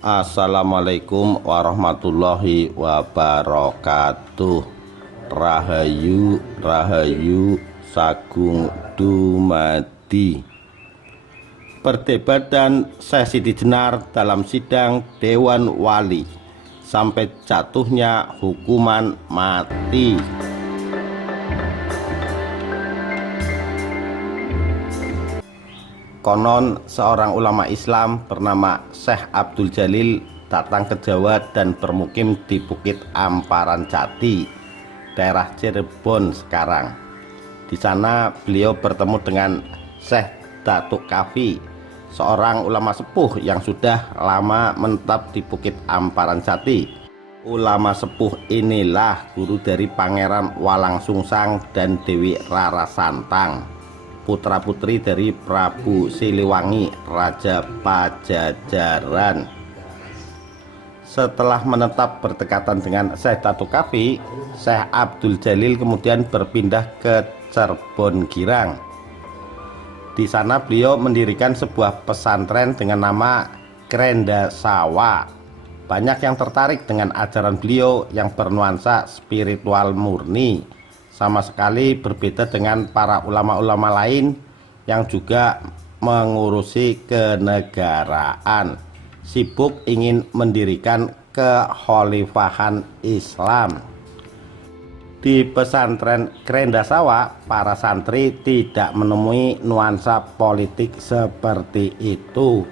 Assalamualaikum warahmatullahi wabarakatuh. Rahayu Rahayu Sagung Dumadi. Perdebatan Syekh Siti Jenar dalam sidang Dewan Wali sampai jatuhnya hukuman mati. Konon seorang ulama Islam bernama Syekh Abdul Jalil datang ke Jawa dan bermukim di Bukit Amparan Jati, daerah Cirebon sekarang. Di sana beliau bertemu dengan Syekh Datuk Kafi, seorang ulama sepuh yang sudah lama menetap di Bukit Amparan Jati. Ulama sepuh inilah guru dari Pangeran Walangsungsang dan Dewi Rara Santang, putra-putri dari Prabu Siliwangi, Raja Pajajaran. Setelah menetap berdekatan dengan Syekh Datuk Kafi, Syekh Abdul Jalil kemudian berpindah ke Cirebon Girang. Di sana beliau mendirikan sebuah pesantren dengan nama Krenda Sawa. Banyak yang tertarik dengan ajaran beliau yang bernuansa spiritual murni, sama sekali berbeda dengan para ulama-ulama lain yang juga mengurusi kenegaraan, sibuk ingin mendirikan kekhalifahan Islam. Di pesantren Krenda Sawa, para santri tidak menemui nuansa politik seperti itu.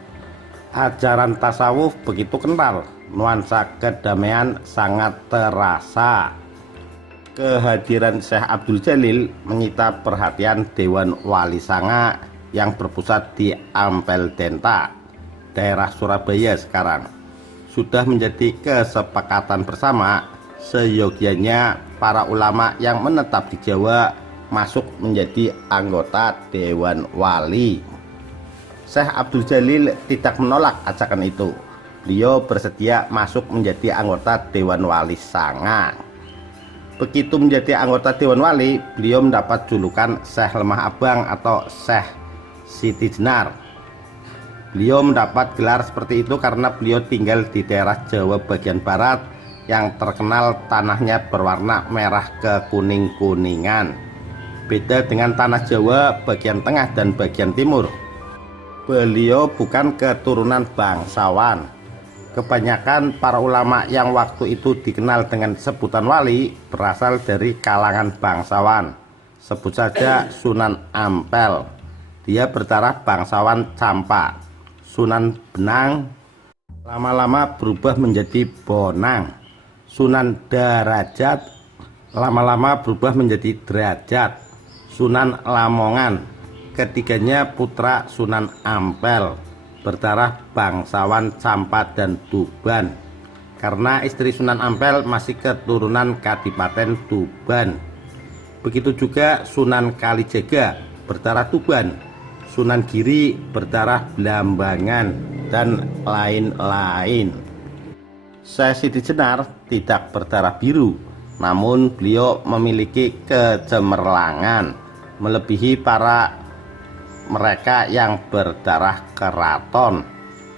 Ajaran tasawuf begitu kental, nuansa kedamaian sangat terasa. Kehadiran Syekh Abdul Jalil menyita perhatian Dewan Wali Sanga yang berpusat di Ampel Denta, daerah Surabaya sekarang. Sudah menjadi kesepakatan bersama seyogyanya para ulama yang menetap di Jawa masuk menjadi anggota Dewan Wali. Syekh Abdul Jalil tidak menolak ajakan itu. Beliau bersedia masuk menjadi anggota Dewan Wali Sanga. Begitu menjadi anggota Dewan Wali, beliau mendapat julukan Syekh Lemah Abang atau Syekh Siti Jenar. Beliau mendapat gelar seperti itu karena beliau tinggal di daerah Jawa bagian barat yang terkenal tanahnya berwarna merah kekuning-kuningan. Beda dengan tanah Jawa bagian tengah dan bagian timur. Beliau bukan keturunan bangsawan. Kebanyakan para ulama yang waktu itu dikenal dengan sebutan wali berasal dari kalangan bangsawan. Sebut saja Sunan Ampel, dia berdarah bangsawan Campa. Sunan Benang lama-lama berubah menjadi Bonang. Sunan Darajat lama-lama berubah menjadi Derajat. Sunan Lamongan, ketiganya putra Sunan Ampel, berdarah bangsawan Campa dan Tuban, karena istri Sunan Ampel masih keturunan Kadipaten Tuban. Begitu juga Sunan Kalijaga berdarah Tuban, Sunan Giri berdarah Blambangan, dan lain-lain. Syekh Siti Jenar tidak berdarah biru, namun beliau memiliki kecemerlangan melebihi para mereka yang berdarah keraton.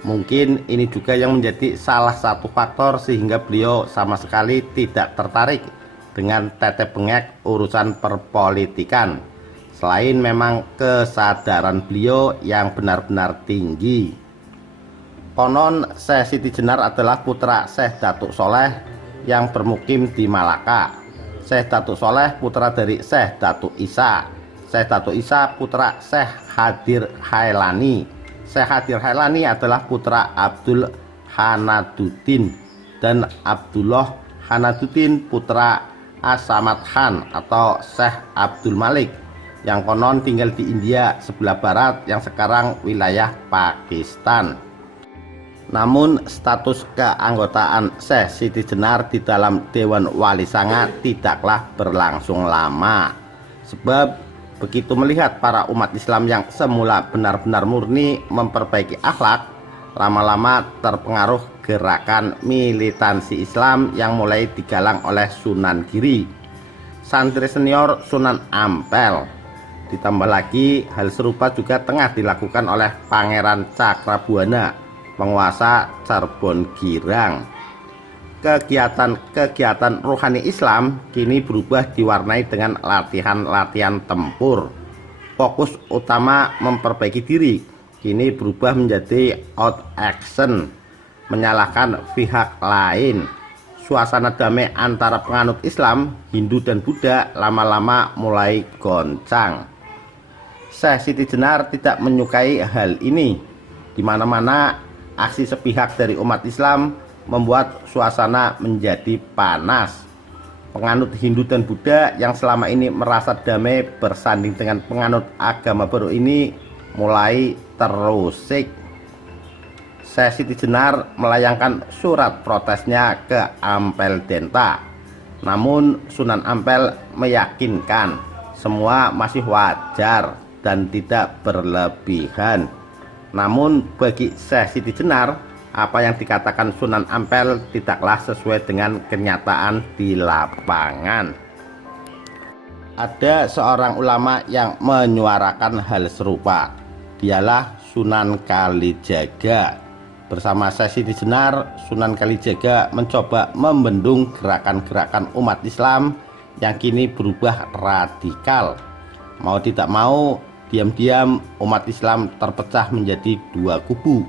Mungkin ini juga yang menjadi salah satu faktor sehingga beliau sama sekali tidak tertarik dengan tetek bengek urusan perpolitikan, selain memang kesadaran beliau yang benar-benar tinggi. Konon Syekh Siti Jenar adalah putra Syekh Datuk Soleh yang bermukim di Malaka. Syekh Datuk Soleh putra dari Syekh Datuk Isa. Syekh Datuk Isa putra Syekh Hadir Hailani. Syekh Hadir Hailani adalah putra Abdul Hanaduddin, dan Abdullah Hanaduddin putra Asamat Khan atau Syekh Abdul Malik yang konon tinggal di India sebelah barat yang sekarang wilayah Pakistan. Namun status keanggotaan Syekh Siti Jenar di dalam Dewan Wali Sanga tidaklah berlangsung lama, sebab begitu melihat para umat Islam yang semula benar-benar murni memperbaiki akhlak, lama-lama terpengaruh gerakan militansi Islam yang mulai digalang oleh Sunan Giri, santri senior Sunan Ampel. Ditambah lagi hal serupa juga tengah dilakukan oleh Pangeran Cakrabuana, penguasa Cirebon Girang. Kegiatan rohani Islam kini berubah diwarnai dengan latihan-latihan tempur. Fokus utama memperbaiki diri kini berubah menjadi out action, menyalahkan pihak lain. Suasana damai antara penganut Islam, Hindu dan Buddha lama-lama mulai goncang. Syekh Siti Jenar tidak menyukai hal ini. Di mana-mana aksi sepihak dari umat Islam membuat suasana menjadi panas. Penganut Hindu dan Buddha yang selama ini merasa damai bersanding dengan penganut agama baru ini mulai terusik. Syekh Siti Jenar melayangkan surat protesnya ke Ampel Denta. Namun Sunan Ampel meyakinkan semua masih wajar dan tidak berlebihan. Namun bagi Syekh Siti Jenar, apa yang dikatakan Sunan Ampel tidaklah sesuai dengan kenyataan di lapangan. Ada seorang ulama yang menyuarakan hal serupa. Dialah Sunan Kalijaga. Bersama Syekh Siti Jenar, Sunan Kalijaga mencoba membendung gerakan-gerakan umat Islam yang kini berubah radikal. Mau tidak mau, diam-diam umat Islam terpecah menjadi dua kubu.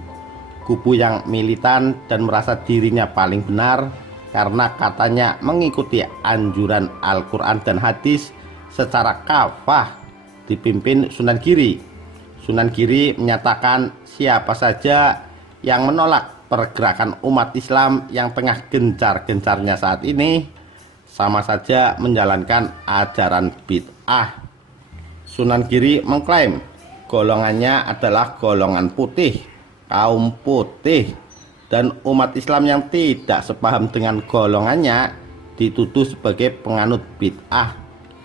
Kubu yang militan dan merasa dirinya paling benar karena katanya mengikuti anjuran Al-Quran dan hadis secara kafah, dipimpin Sunan Giri. Sunan Giri menyatakan siapa saja yang menolak pergerakan umat Islam yang tengah gencar-gencarnya saat ini sama saja menjalankan ajaran bid'ah. Sunan Giri mengklaim golongannya adalah golongan putih, kaum putih, dan umat Islam yang tidak sepaham dengan golongannya dituduh sebagai penganut bid'ah,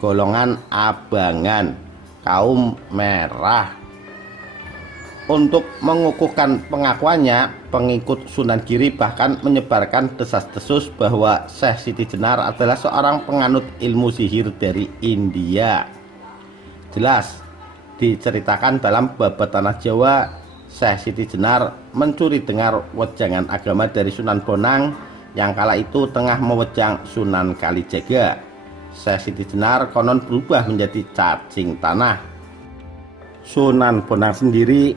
golongan abangan, kaum merah. Untuk mengukuhkan pengakuannya, pengikut Sunan Giri bahkan menyebarkan desas-desus bahwa Syekh Siti Jenar adalah seorang penganut ilmu sihir dari India. Jelas diceritakan dalam Babat Tanah Jawa, Syekh Siti Jenar mencuri dengar wejangan agama dari Sunan Bonang yang kala itu tengah mewejang Sunan Kalijaga. Syekh Siti Jenar konon berubah menjadi cacing tanah. Sunan Bonang sendiri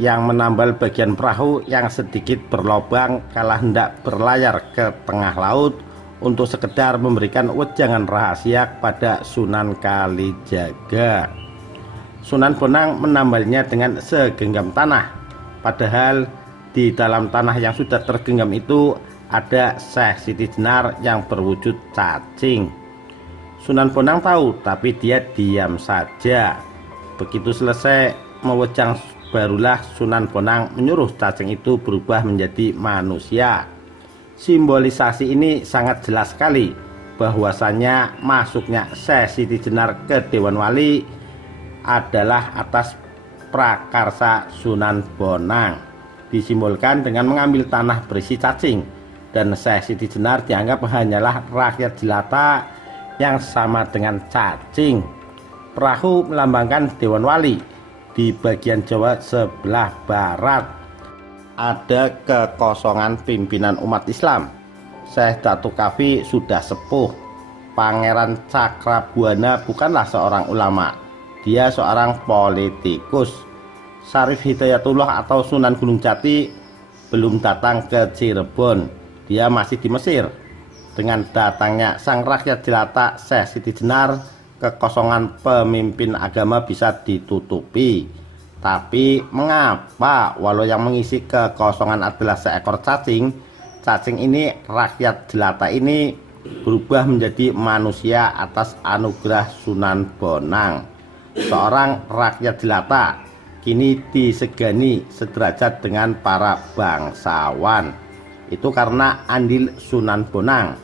yang menambal bagian perahu yang sedikit berlobang kala hendak berlayar ke tengah laut untuk sekedar memberikan wejangan rahasia kepada Sunan Kalijaga. Sunan Bonang menambalnya dengan segenggam tanah, padahal di dalam tanah yang sudah tergenggam itu ada Syekh Siti Jenar yang berwujud cacing. Sunan Bonang tahu, tapi dia diam saja. Begitu selesai mewejang, barulah Sunan Bonang menyuruh cacing itu berubah menjadi manusia. Simbolisasi ini sangat jelas sekali bahwasanya masuknya Syekh Siti Jenar ke Dewan Wali adalah atas prakarsa Sunan Bonang. Disimbolkan dengan mengambil tanah berisi cacing, dan Syekh Siti Jenar dianggap hanyalah rakyat jelata yang sama dengan cacing. Perahu melambangkan Dewan Wali. Di bagian Jawa sebelah barat ada kekosongan pimpinan umat Islam. Syekh Datuk Kafi sudah sepuh. Pangeran Cakrabuana bukanlah seorang ulama, dia seorang politikus. Syarif Hidayatullah atau Sunan Gunung Jati belum datang ke Cirebon, dia masih di Mesir. Dengan datangnya sang rakyat jelata Syekh Siti Jenar, kekosongan pemimpin agama bisa ditutupi. Tapi mengapa walau yang mengisi kekosongan adalah seekor cacing, cacing ini, rakyat jelata ini berubah menjadi manusia atas anugerah Sunan Bonang. Seorang rakyat jelata kini disegani sederajat dengan para bangsawan. Itu karena andil Sunan Bonang.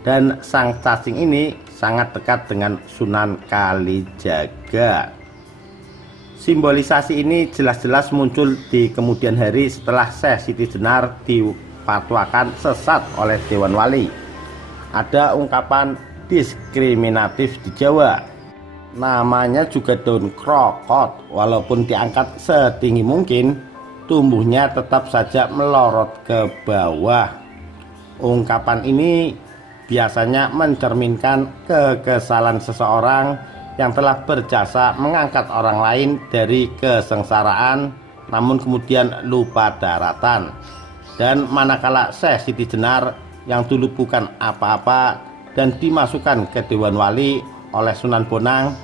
Dan sang cacing ini sangat dekat dengan Sunan Kalijaga. Simbolisasi ini jelas-jelas muncul di kemudian hari setelah Syekh Siti Jenar dipatwakan sesat oleh Dewan Wali. Ada ungkapan diskriminatif di Jawa. Namanya juga daun krokot. Walaupun diangkat setinggi mungkin, tumbuhnya tetap saja melorot ke bawah. Ungkapan ini biasanya mencerminkan kekesalan seseorang yang telah berjasa mengangkat orang lain dari kesengsaraan namun kemudian lupa daratan. Dan manakala Syekh Siti Jenar yang dulu bukan apa-apa dan dimasukkan ke Dewan Wali oleh Sunan Bonang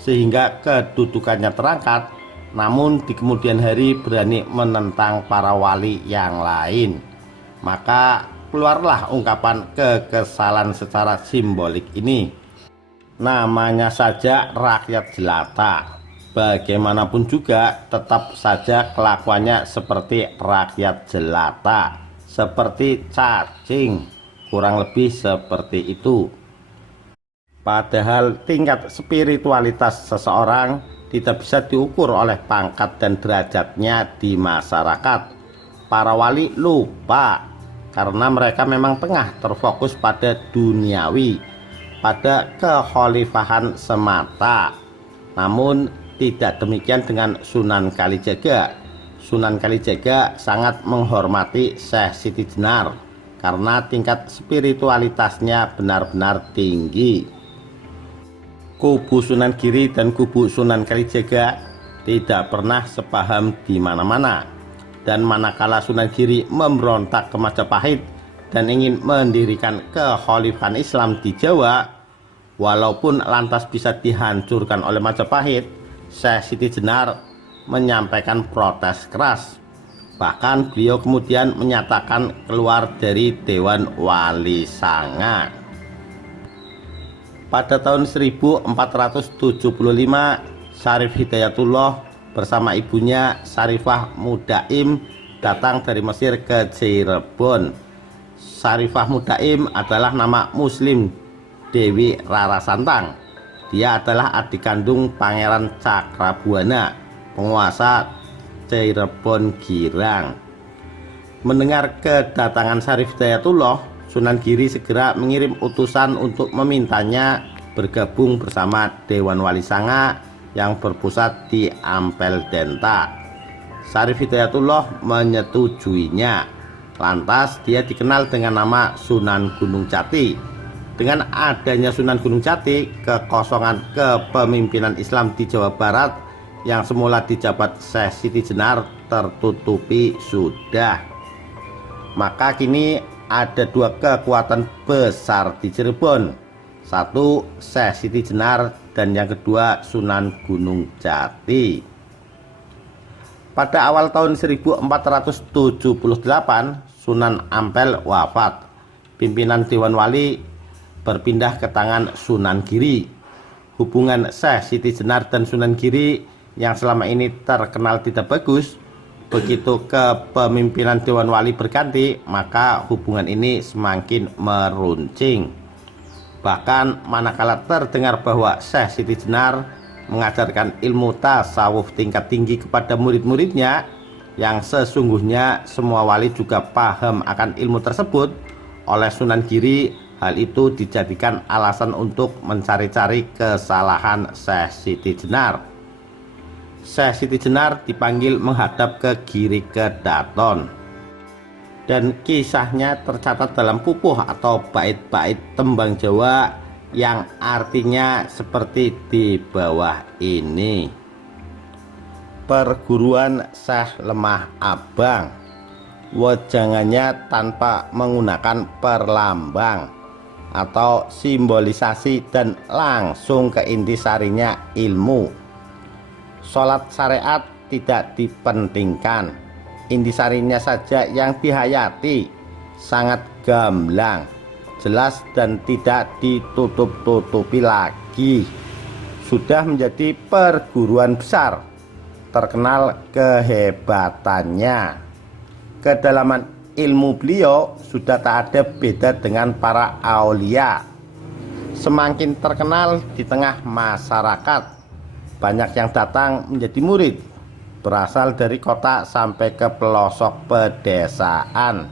sehingga kedudukannya terangkat, namun di kemudian hari berani menentang para wali yang lain, maka keluarlah ungkapan kekesalan secara simbolik ini. Namanya saja rakyat jelata, bagaimanapun juga tetap saja kelakuannya seperti rakyat jelata, seperti cacing, kurang lebih seperti itu. Padahal tingkat spiritualitas seseorang tidak bisa diukur oleh pangkat dan derajatnya di masyarakat. Para wali lupa karena mereka memang tengah terfokus pada duniawi, pada kekhalifahan semata. Namun tidak demikian dengan Sunan Kalijaga. Sunan Kalijaga sangat menghormati Syekh Siti Jenar karena tingkat spiritualitasnya benar-benar tinggi. Kubu Sunan Giri dan kubu Sunan Kalijaga tidak pernah sepaham di mana-mana. Dan manakala Sunan Giri memberontak ke Majapahit dan ingin mendirikan kekhalifahan Islam di Jawa, walaupun lantas bisa dihancurkan oleh Majapahit, Syekh Siti Jenar menyampaikan protes keras. Bahkan beliau kemudian menyatakan keluar dari Dewan Wali Sanga. Pada tahun 1475, Syarif Hidayatullah bersama ibunya Syarifah Mudaim datang dari Mesir ke Cirebon. Syarifah Mudaim adalah nama Muslim Dewi Rara Santang. Dia adalah adik kandung Pangeran Cakrabuana, penguasa Cirebon Girang. Mendengar kedatangan Syarif Hidayatullah, Sunan Giri segera mengirim utusan untuk memintanya bergabung bersama Dewan Wali Sanga yang berpusat di Ampel Denta. Syarif Hidayatullah menyetujuinya. Lantas dia dikenal dengan nama Sunan Gunung Jati. Dengan adanya Sunan Gunung Jati, kekosongan kepemimpinan Islam di Jawa Barat yang semula dijabat Syekh Siti Jenar tertutupi sudah. Maka kini ada dua kekuatan besar di Cirebon. Satu Syekh Siti Jenar dan yang kedua Sunan Gunung Jati. Pada awal tahun 1478 Sunan Ampel wafat. Pimpinan Dewan Wali berpindah ke tangan Sunan Giri. Hubungan Syekh Siti Jenar dan Sunan Giri yang selama ini terkenal tidak bagus, begitu kepemimpinan Dewan Wali berganti, maka hubungan ini semakin meruncing. Bahkan manakala terdengar bahwa Syekh Siti Jenar mengajarkan ilmu tasawuf tingkat tinggi kepada murid-muridnya, yang sesungguhnya semua wali juga paham akan ilmu tersebut, oleh Sunan Giri hal itu dijadikan alasan untuk mencari-cari kesalahan Syekh Siti Jenar. Syekh Siti Jenar dipanggil menghadap ke Giri Kedaton, dan kisahnya tercatat dalam pupuh atau bait-bait tembang Jawa yang artinya seperti di bawah ini. Perguruan Syekh Lemah Abang, wejangannya tanpa menggunakan perlambang atau simbolisasi dan langsung ke intisarinya ilmu. Sholat syariat tidak dipentingkan, intisarinya saja yang dihayati, sangat gamblang, jelas dan tidak ditutup-tutupi lagi. Sudah menjadi perguruan besar, terkenal kehebatannya. Kedalaman ilmu beliau sudah tak ada beda dengan para aulia. Semakin terkenal di tengah masyarakat, banyak yang datang menjadi murid, berasal dari kota sampai ke pelosok pedesaan.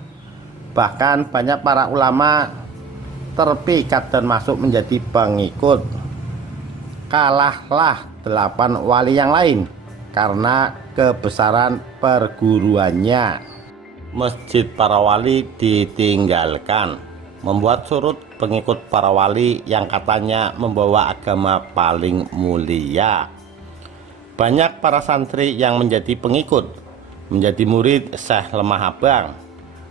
Bahkan banyak para ulama terpikat dan masuk menjadi pengikut. Kalahlah 8 wali yang lain karena kebesaran perguruannya. Masjid para wali ditinggalkan, membuat surut pengikut para wali yang katanya membawa agama paling mulia. Banyak para santri yang menjadi pengikut, menjadi murid Syekh Lemah Abang.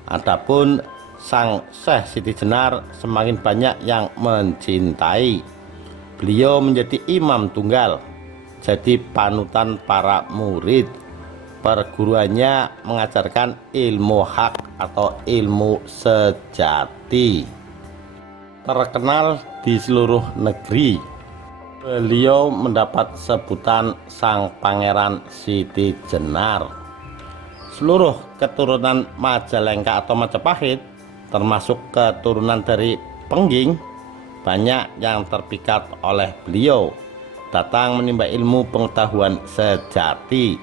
Adapun sang Syekh Siti Jenar semakin banyak yang mencintai. Beliau menjadi imam tunggal, jadi panutan para murid. Perguruannya mengajarkan ilmu hak atau ilmu sejati, terkenal di seluruh negeri. Beliau mendapat sebutan Sang Pangeran Siti Jenar. Seluruh keturunan Majalengka atau Majapahit, termasuk keturunan dari Pengging, banyak yang terpikat oleh beliau, datang menimba ilmu pengetahuan sejati,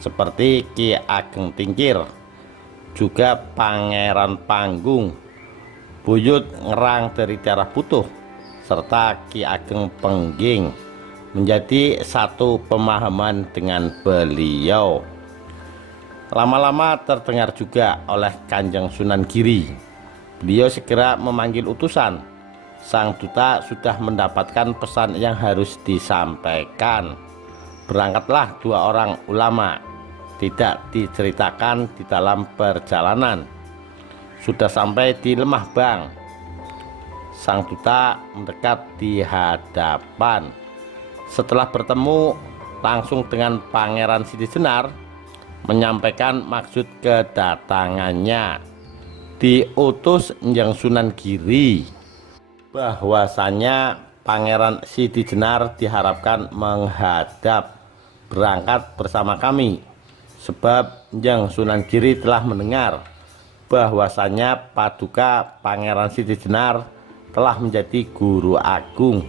seperti Ki Ageng Tingkir, juga Pangeran Panggung, Buyut Ngerang dari Daerah Putuh, serta Ki Ageng Pengging, menjadi satu pemahaman dengan beliau. Lama-lama terdengar juga oleh Kanjeng Sunan Giri. Beliau segera memanggil utusan. Sang duta sudah mendapatkan pesan yang harus disampaikan. Berangkatlah dua orang ulama, tidak diceritakan di dalam perjalanan. Sudah sampai di Lemah Bang, sang duta mendekat di hadapan. Setelah bertemu langsung dengan Pangeran Siti Jenar, menyampaikan maksud kedatangannya. Diutus Njang Sunan Giri bahwasanya Pangeran Siti Jenar diharapkan menghadap berangkat bersama kami, sebab Njang Sunan Giri telah mendengar bahwasanya Paduka Pangeran Siti Jenar telah menjadi guru agung,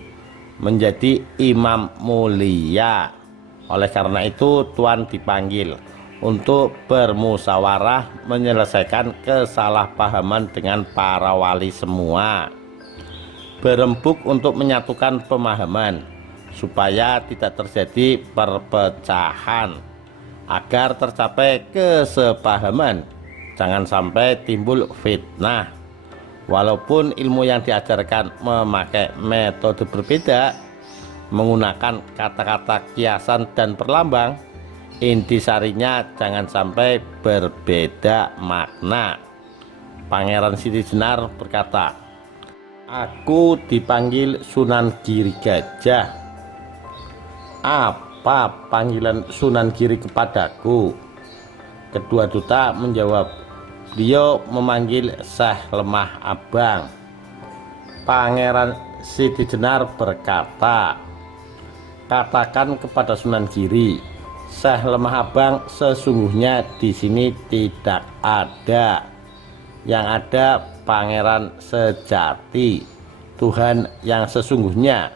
menjadi imam mulia. Oleh karena itu Tuan dipanggil untuk bermusyawarah menyelesaikan kesalahpahaman dengan para wali semua, berembuk untuk menyatukan pemahaman supaya tidak terjadi perpecahan, agar tercapai kesepahaman, jangan sampai timbul fitnah. Walaupun ilmu yang diajarkan memakai metode berbeda, menggunakan kata-kata kiasan dan perlambang, intisarinya jangan sampai berbeda makna. Pangeran Siti Jenar berkata, "Aku dipanggil Sunan Giri Gajah. Apa panggilan Sunan Giri kepadaku?" Kedua duta menjawab, "Beliau memanggil Syekh Lemah Abang." Pangeran Siti Jenar berkata, "Katakan kepada Sunan Giri, Syekh Lemah Abang sesungguhnya di sini tidak ada. Yang ada Pangeran sejati, Tuhan yang sesungguhnya."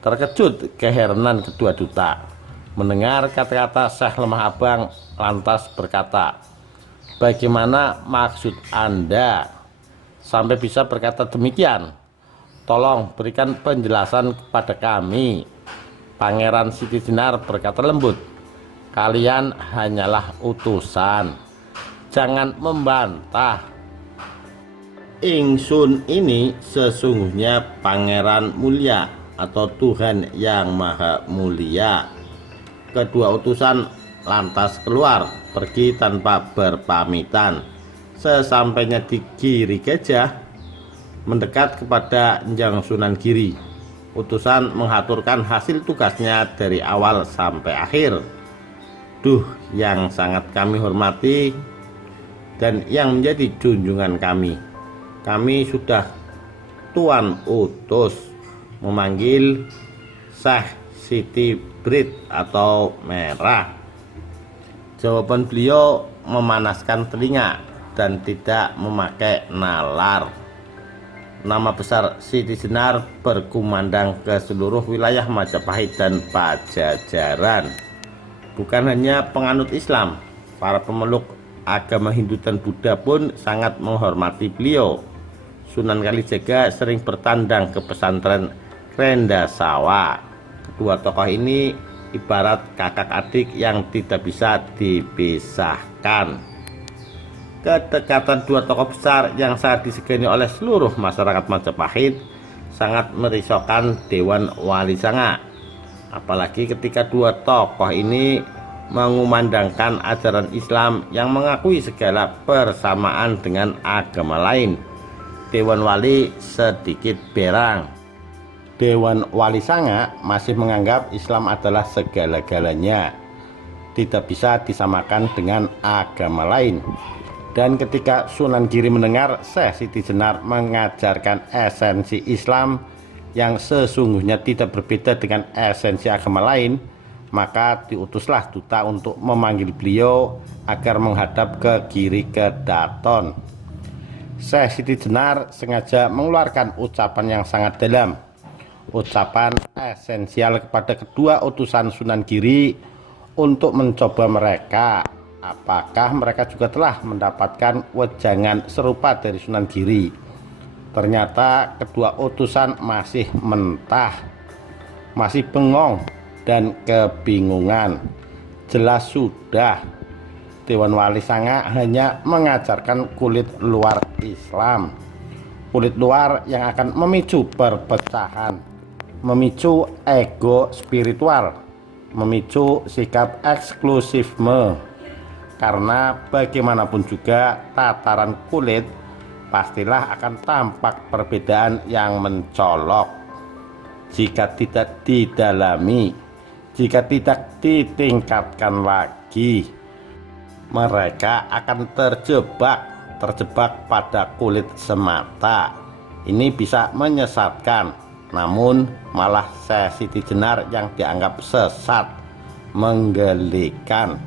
Terkejut keheranan kedua duta mendengar kata-kata Syekh Lemah Abang, lantas berkata, "Bagaimana maksud Anda sampai bisa berkata demikian? Tolong berikan penjelasan kepada kami." Pangeran Siti Jenar berkata lembut, "Kalian hanyalah utusan, jangan membantah. Ingsun ini sesungguhnya Pangeran Mulia atau Tuhan yang Maha Mulia." Kedua utusan lantas keluar pergi tanpa berpamitan. Sesampainya di Giri Gajah, mendekat kepada Njang Sunan Giri. Utusan mengaturkan hasil tugasnya dari awal sampai akhir. "Duh, yang sangat kami hormati dan yang menjadi junjungan kami, kami sudah Tuan utus memanggil Syekh Siti Brit atau Merah." Jawaban beliau memanaskan telinga dan tidak memakai nalar. Nama besar Siti Jenar berkumandang ke seluruh wilayah Majapahit dan Pajajaran. Bukan hanya penganut Islam, para pemeluk agama Hindu dan Buddha pun sangat menghormati beliau. Sunan Kalijaga sering bertandang ke pesantren Rendasawa. Kedua tokoh ini ibarat kakak adik yang tidak bisa dipisahkan. Kedekatan dua tokoh besar yang sangat disegani oleh seluruh masyarakat Majapahit sangat merisaukan Dewan Wali Sanga. Apalagi ketika dua tokoh ini mengumandangkan ajaran Islam yang mengakui segala persamaan dengan agama lain. Dewan Wali sedikit berang. Dewan Wali Sanga masih menganggap Islam adalah segala-galanya, tidak bisa disamakan dengan agama lain. Dan ketika Sunan Giri mendengar Syekh Siti Jenar mengajarkan esensi Islam yang sesungguhnya tidak berbeda dengan esensi agama lain, maka diutuslah duta untuk memanggil beliau agar menghadap ke Giri Kedaton. Syekh Siti Jenar sengaja mengeluarkan ucapan yang sangat dalam, ucapan esensial kepada kedua utusan Sunan Giri untuk mencoba mereka apakah mereka juga telah mendapatkan wejangan serupa dari Sunan Giri. Ternyata kedua utusan masih mentah, masih bengong dan kebingungan. Jelas sudah Dewan Wali Sanga hanya mengajarkan kulit luar Islam, kulit luar yang akan memicu perpecahan, memicu ego spiritual, memicu sikap eksklusifme. Karena bagaimanapun juga tataran kulit pastilah akan tampak perbedaan yang mencolok. Jika tidak didalami, jika tidak ditingkatkan lagi, mereka akan terjebak pada kulit semata. Ini bisa menyesatkan, namun malah Syekh Siti Jenar yang dianggap sesat, menggelikan.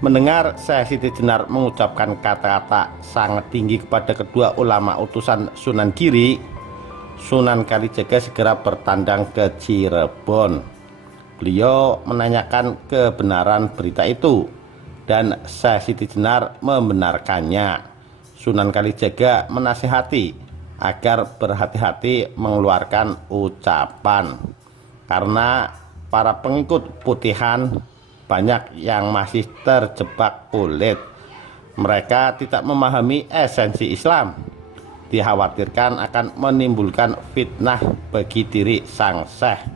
Mendengar Syekh Siti Jenar mengucapkan kata-kata sangat tinggi kepada kedua ulama utusan Sunan Giri, Sunan Kalijaga segera bertandang ke Cirebon. Beliau menanyakan kebenaran berita itu dan Syekh Siti Jenar membenarkannya. Sunan Kalijaga menasihati agar berhati-hati mengeluarkan ucapan karena para pengikut putihan banyak yang masih terjebak kulit. Mereka tidak memahami esensi Islam, dikhawatirkan akan menimbulkan fitnah bagi diri sang Syekh.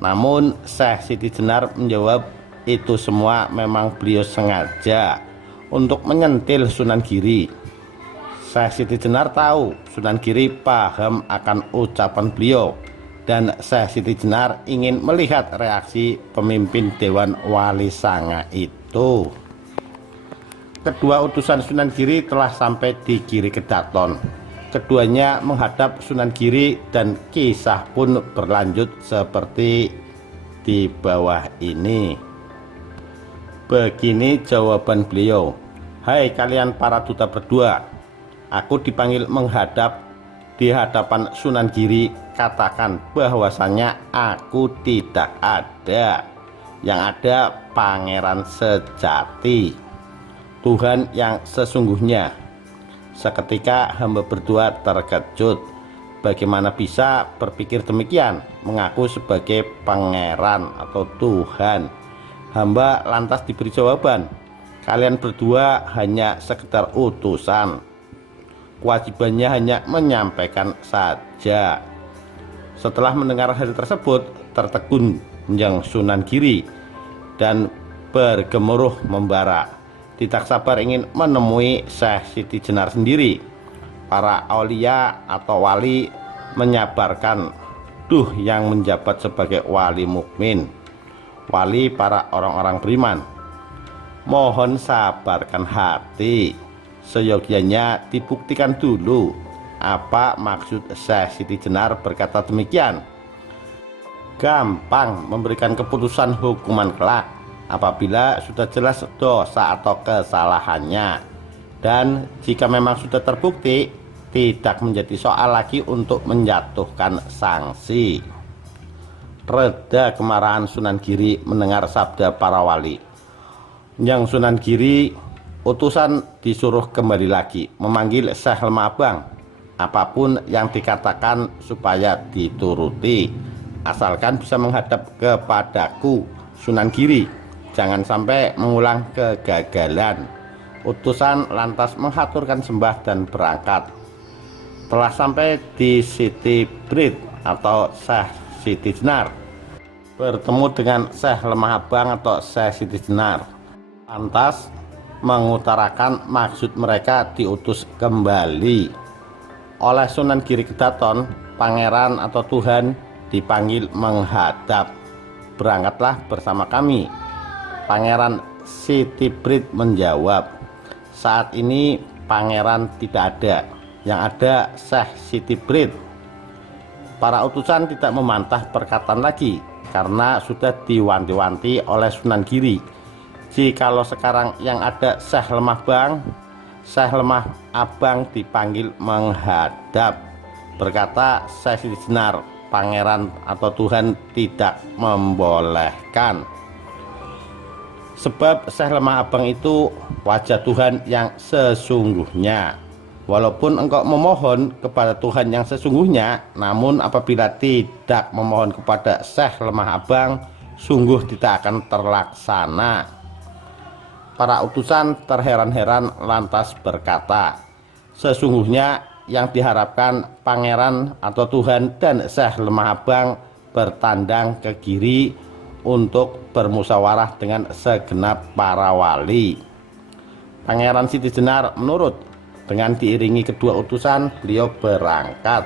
Namun Syekh Siti Jenar menjawab itu semua memang beliau sengaja untuk menyentil Sunan Giri. Syekh Siti Jenar tahu Sunan Giri paham akan ucapan beliau, dan Syekh Siti Jenar ingin melihat reaksi pemimpin Dewan Wali Sanga itu. Kedua utusan Sunan Giri telah sampai di Giri Kedaton. Keduanya menghadap Sunan Giri dan kisah pun berlanjut seperti di bawah ini. Begini jawaban beliau. Hai kalian para duta berdua, aku dipanggil menghadap di hadapan Sunan Giri. Katakan bahwasannya aku tidak ada, yang ada pangeran sejati, Tuhan yang sesungguhnya. Seketika hamba berdua terkejut. Bagaimana bisa berpikir demikian, mengaku sebagai pangeran atau Tuhan? Hamba lantas diberi jawaban, kalian berdua hanya sekedar utusan, kewajibannya hanya menyampaikan saja. Setelah mendengar hal tersebut, tertegun Kanjeng Sunan Giri dan bergemuruh membara. Tidak sabar ingin menemui Syekh Siti Jenar sendiri. Para aulia atau wali menyabarkan duh yang menjabat sebagai wali mukmin, wali para orang-orang beriman. Mohon sabarkan hati, seyogianya dibuktikan dulu apa maksud Syekh Siti Jenar berkata demikian. Gampang memberikan keputusan hukuman kelak apabila sudah jelas dosa atau kesalahannya, dan jika memang sudah terbukti, tidak menjadi soal lagi untuk menjatuhkan sanksi. Reda kemarahan Sunan Giri mendengar sabda para wali. Yang Sunan Giri utusan disuruh kembali lagi memanggil Syekh Lemah Abang. Apapun yang dikatakan supaya dituruti, asalkan bisa menghadap kepadaku, Sunan Giri. Jangan sampai mengulang kegagalan. Utusan lantas menghaturkan sembah dan berangkat. Telah sampai di Siti Brit atau Syekh Siti Jenar, bertemu dengan Syekh Lemah Abang atau Syekh Siti Jenar, lantas mengutarakan maksud mereka diutus kembali. Oleh Sunan Giri Kedaton, pangeran atau Tuhan dipanggil menghadap. Berangkatlah bersama kami. Pangeran Siti Brit menjawab, saat ini pangeran tidak ada, yang ada Syekh Siti Brit. Para utusan tidak memantah perkataan lagi karena sudah diwanti-wanti oleh Sunan Giri. Jikalau sekarang yang ada Syekh Lemah Abang, Syekh Lemah Abang dipanggil menghadap. Berkata Syekh Siti Jenar, pangeran atau Tuhan tidak membolehkan. Sebab Syekh Lemah Abang itu wajah Tuhan yang sesungguhnya. Walaupun engkau memohon kepada Tuhan yang sesungguhnya, namun apabila tidak memohon kepada Syekh Lemah Abang, sungguh tidak akan terlaksana. Para utusan terheran-heran lantas berkata, sesungguhnya yang diharapkan pangeran atau Tuhan dan Syekh Lemah Abang bertandang ke Giri untuk bermusyawarah dengan segenap para wali. Pangeran Siti Jenar menurut. Dengan diiringi kedua utusan, beliau berangkat.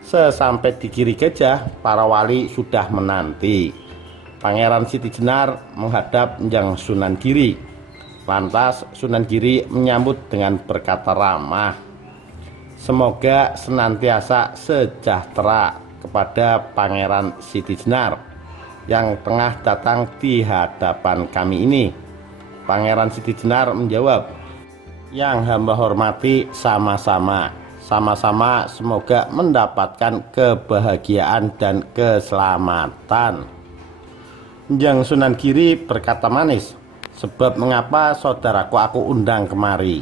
Sesampai di Giri Gajah, para wali sudah menanti. Pangeran Siti Jenar menghadap Njang Sunan Giri. Lantas Sunan Giri menyambut dengan berkata ramah, semoga senantiasa sejahtera kepada Pangeran Siti Jenar yang tengah datang di hadapan kami ini. Pangeran Siti Jenar menjawab, yang hamba hormati sama-sama. Sama-sama semoga mendapatkan kebahagiaan dan keselamatan. Njang Sunan Giri berkata manis, sebab mengapa saudaraku aku undang kemari?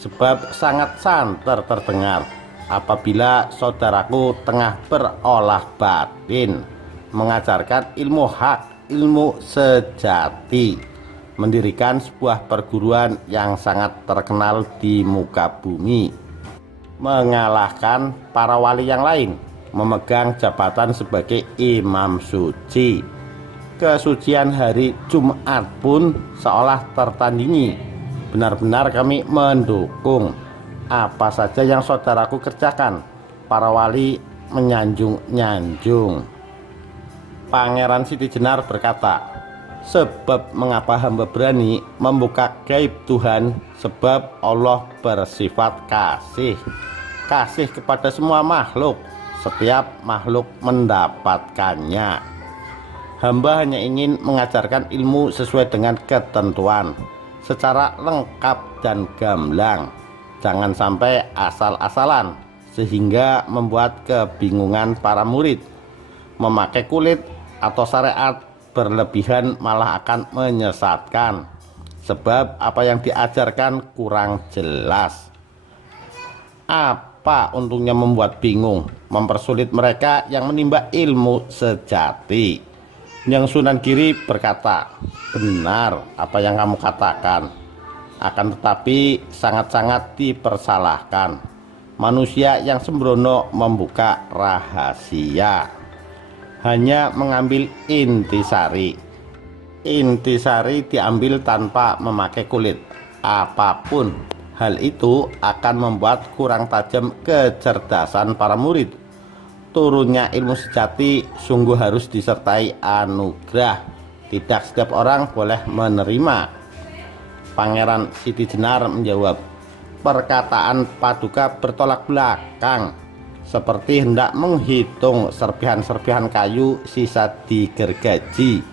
Sebab sangat santer terdengar apabila saudaraku tengah berolah batin, mengajarkan ilmu hak, ilmu sejati, mendirikan sebuah perguruan yang sangat terkenal di muka bumi, mengalahkan para wali yang lain, memegang jabatan sebagai imam suci. Kesucian hari Jumat pun seolah tertandingi. Benar-benar kami mendukung apa saja yang saudaraku kerjakan. Para wali menyanjung-nyanjung. Pangeran Siti Jenar berkata, sebab mengapa hamba berani membuka gaib Tuhan, sebab Allah bersifat kasih. Kasih kepada semua makhluk, setiap makhluk mendapatkannya. Hamba hanya ingin mengajarkan ilmu sesuai dengan ketentuan, secara lengkap dan gamblang. Jangan sampai asal-asalan, sehingga membuat kebingungan para murid. Memakai kulit atau syariat berlebihan malah akan menyesatkan, sebab apa yang diajarkan kurang jelas. Apa untungnya membuat bingung, mempersulit mereka yang menimba ilmu sejati? Yang Sunan Giri berkata, benar apa yang kamu katakan, akan tetapi sangat-sangat dipersalahkan manusia yang sembrono membuka rahasia, hanya mengambil intisari. Intisari diambil tanpa memakai kulit. Apapun hal itu akan membuat kurang tajam kecerdasan para murid. Turunnya ilmu sejati sungguh harus disertai anugerah. Tidak setiap orang boleh menerima. Pangeran Siti Jenar menjawab, perkataan Paduka bertolak belakang, seperti hendak menghitung serpihan-serpihan kayu sisa digergaji,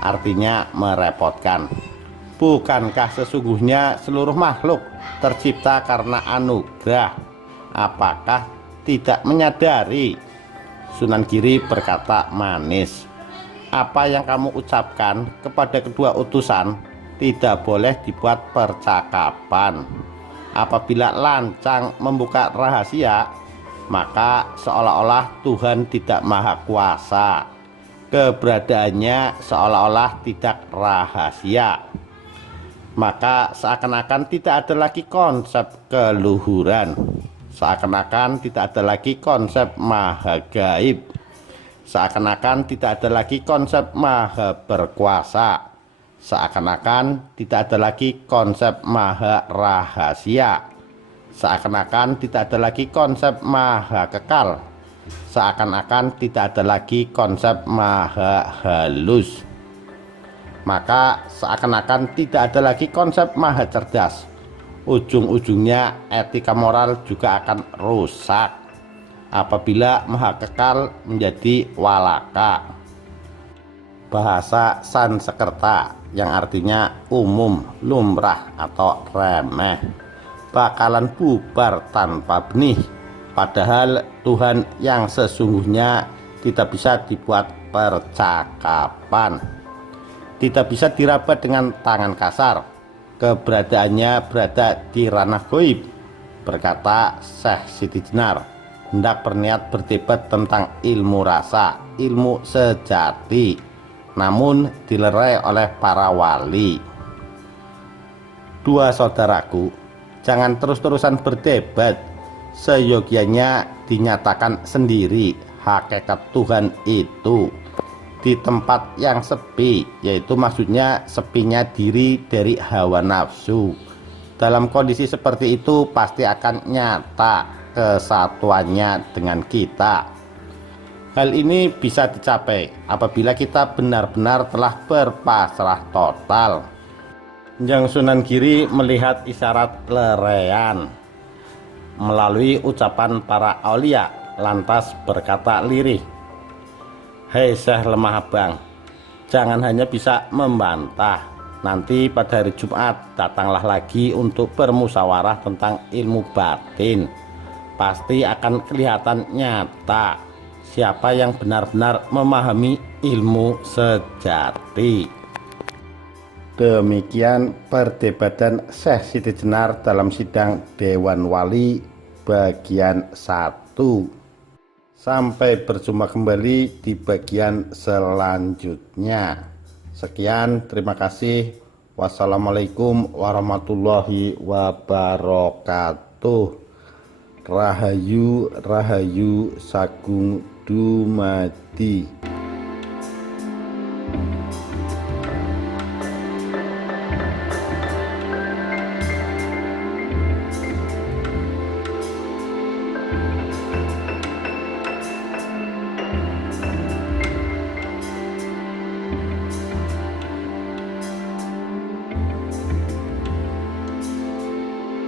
artinya merepotkan. Bukankah sesungguhnya seluruh makhluk tercipta karena anugerah? Apakah tidak menyadari? Sunan Giri berkata manis, apa yang kamu ucapkan kepada kedua utusan tidak boleh dibuat percakapan. Apabila lancang membuka rahasia, maka seolah-olah Tuhan tidak maha kuasa, keberadaannya seolah-olah tidak rahasia. Maka seakan-akan tidak ada lagi konsep keluhuran, seakan-akan tidak ada lagi konsep maha gaib, seakan-akan tidak ada lagi konsep maha berkuasa, seakan-akan tidak ada lagi konsep maha rahasia, seakan-akan tidak ada lagi konsep maha kekal, seakan-akan tidak ada lagi konsep maha halus. Maka seakan-akan tidak ada lagi konsep maha cerdas. Ujung-ujungnya etika moral juga akan rusak apabila maha kekal menjadi walaka. Bahasa Sanskerta yang artinya umum, lumrah atau remeh, bakalan bubar tanpa benih. Padahal Tuhan yang sesungguhnya tidak bisa dibuat percakapan, tidak bisa diraba dengan tangan kasar. Keberadaannya berada di ranah goib, berkata Syekh Siti Jenar, hendak berniat berdebat tentang ilmu rasa, ilmu sejati, namun dilerai oleh para wali. Dua saudaraku, jangan terus-terusan berdebat, seyogianya dinyatakan sendiri hakikat Tuhan itu di tempat yang sepi, yaitu maksudnya sepinya diri dari hawa nafsu. Dalam kondisi seperti itu pasti akan nyata kesatuannya dengan kita. Hal ini bisa dicapai apabila kita benar-benar telah berpasrah total. Yang Sunan Giri melihat isyarat lerean melalui ucapan para aulia, lantas berkata lirih, "Hei Syekh lemah abang, jangan hanya bisa membantah. Nanti pada hari Jumat datanglah lagi untuk bermusyawarah tentang ilmu batin. Pasti akan kelihatan nyata siapa yang benar-benar memahami ilmu sejati." Demikian perdebatan Syekh Siti Jenar dalam sidang Dewan Wali bagian 1. Sampai berjumpa kembali di bagian selanjutnya. Sekian, terima kasih. Wassalamualaikum warahmatullahi wabarakatuh. Rahayu Rahayu Sagung Dumadi.